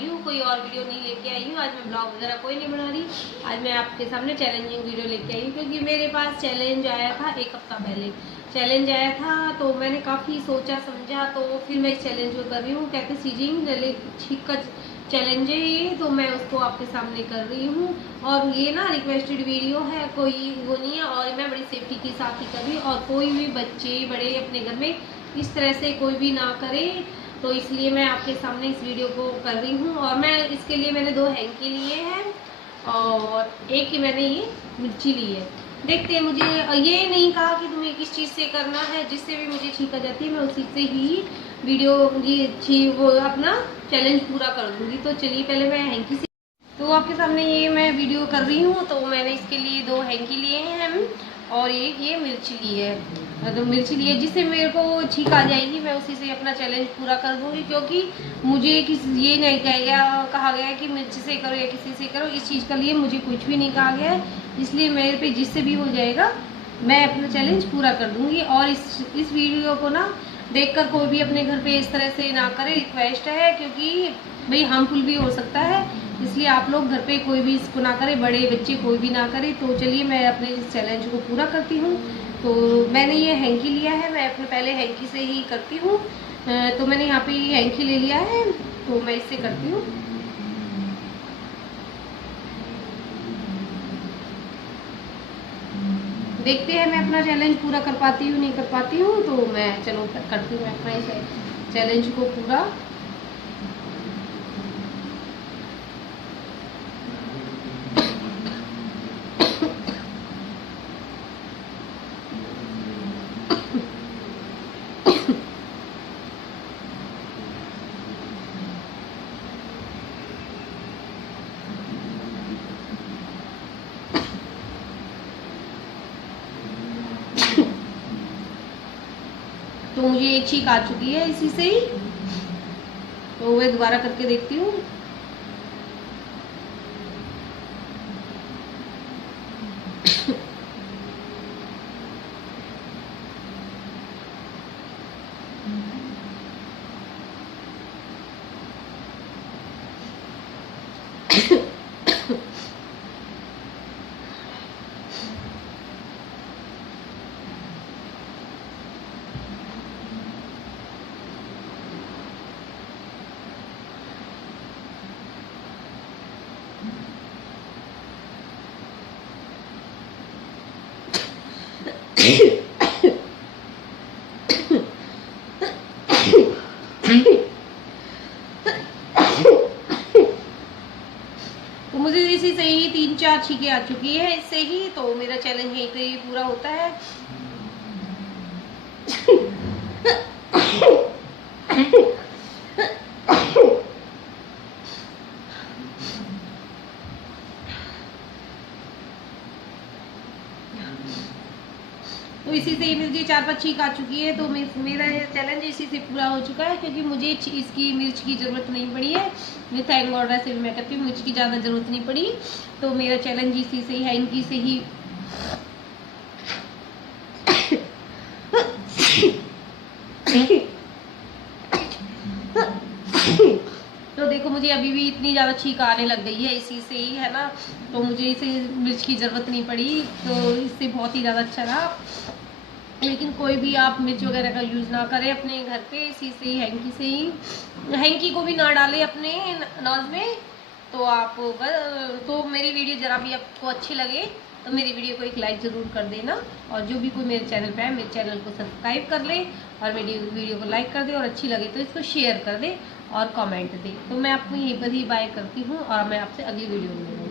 आई हूँ, कोई और वीडियो नहीं लेके आई हूँ। आज मैं ब्लॉग वगैरह कोई नहीं बना रही। आज मैं आपके सामने चैलेंजिंग वीडियो लेके आई हूँ, क्योंकि मेरे पास चैलेंज आया था 1 हफ्ता पहले। चैलेंज आया था तो मैंने काफ़ी सोचा समझा, तो फिर मैं इस चैलेंज को कर रही हूँ। कहते सीजिंग छीक का चैलेंज है ये, तो मैं उसको आपके सामने कर रही हूँ। और ये ना रिक्वेस्टेड वीडियो है, कोई वो नहीं है, और मैं बड़ी सेफ्टी के साथ ही कर रही हूँ। और कोई भी बच्चे बड़े अपने घर में इस तरह से कोई भी ना करे, तो इसलिए मैं आपके सामने इस वीडियो को कर रही हूँ। और मैं इसके लिए मैंने 2 हैंकी लिए हैं और एक ही मैंने ये मिर्ची ली है। देखते हैं, मुझे ये नहीं कहा कि तुम्हें किस चीज़ से करना है, जिससे भी मुझे छींक आ जाती है मैं उसी से ही वीडियो ये वो अपना चैलेंज पूरा कर दूँगी। तो चलिए पहले मैं हैंकी से, तो आपके सामने ये मैं वीडियो कर रही हूँ। तो मैंने इसके लिए 2 हैंकी लिए हैं हम, और एक ये मिर्ची ली है। तो मिर्ची ली है, जिससे मेरे को छींक आ जाएगी मैं उसी से अपना चैलेंज पूरा कर दूँगी। क्योंकि मुझे ये नहीं कहा गया है कि मिर्ची से करो या किसी से करो, इस चीज़ के लिए मुझे कुछ भी नहीं कहा गया है। इसलिए मेरे पे जिससे भी हो जाएगा मैं अपना चैलेंज पूरा कर दूँगी। और इस वीडियो को ना देखकर कोई भी अपने घर पे इस तरह से ना करे, रिक्वेस्ट है, क्योंकि भाई हार्मफुल भी हो सकता है। इसलिए आप लोग घर पे कोई भी इसको ना करे, बड़े बच्चे कोई भी ना करे। तो चलिए मैं अपने इस चैलेंज को पूरा करती हूँ। तो मैंने ये हैंकी लिया है, मैं अपने पहले हैंकी से ही करती हूँ। तो मैंने यहाँ पे ये हैंकी ले लिया है, तो मैं इससे करती हूँ। देखते हैं मैं अपना चैलेंज पूरा कर पाती हूँ नहीं कर पाती हूँ। तो मैं चलो करती हूँ अपना इस चैलेंज को पूरा। तो मुझे एक छींक आ चुकी है इसी से ही, तो मैं दोबारा करके देखती हूँ। तो मुझे इसी से ही 3-4 छींकें आ चुकी है इससे ही। तो मेरा चैलेंज यहीं पे पूरा होता है। तो इसी से मुझे 4-5 छींक आ चुकी है। तो मेरा चैलेंज इसी से पूरा हो चुका है, क्योंकि मुझे इसकी मिर्च की ज़रूरत नहीं पड़ी है। मैं थैंक गॉड, वैसे भी मैं कहती हूँ मिर्च की ज़्यादा ज़रूरत नहीं पड़ी। तो मेरा चैलेंज इसी से ही है, इनकी से ही। तो देखो मुझे अभी भी इतनी ज़्यादा छींक आने लग गई है इसी से ही, है ना। तो मुझे इसे मिर्च की ज़रूरत नहीं पड़ी, तो इससे बहुत ही ज़्यादा अच्छा रहा। लेकिन कोई भी आप मिर्च वगैरह का यूज़ ना करें अपने घर पे, इसी से ही हैंकी से ही। हैंकी को भी ना डालें अपने नाज में। तो आप तो मेरी वीडियो ज़रा भी आपको अच्छी लगे तो मेरी वीडियो को एक लाइक ज़रूर कर देना। और जो भी कोई मेरे चैनल पे है, मेरे चैनल को सब्सक्राइब कर ले और मेरी वीडियो को लाइक कर दे, और अच्छी लगे तो इसको शेयर कर दे और कमेंट दे। तो मैं आपको यहीं पर ही बाय करती हूँ, और मैं आपसे अगली वीडियो में मिलूँगी।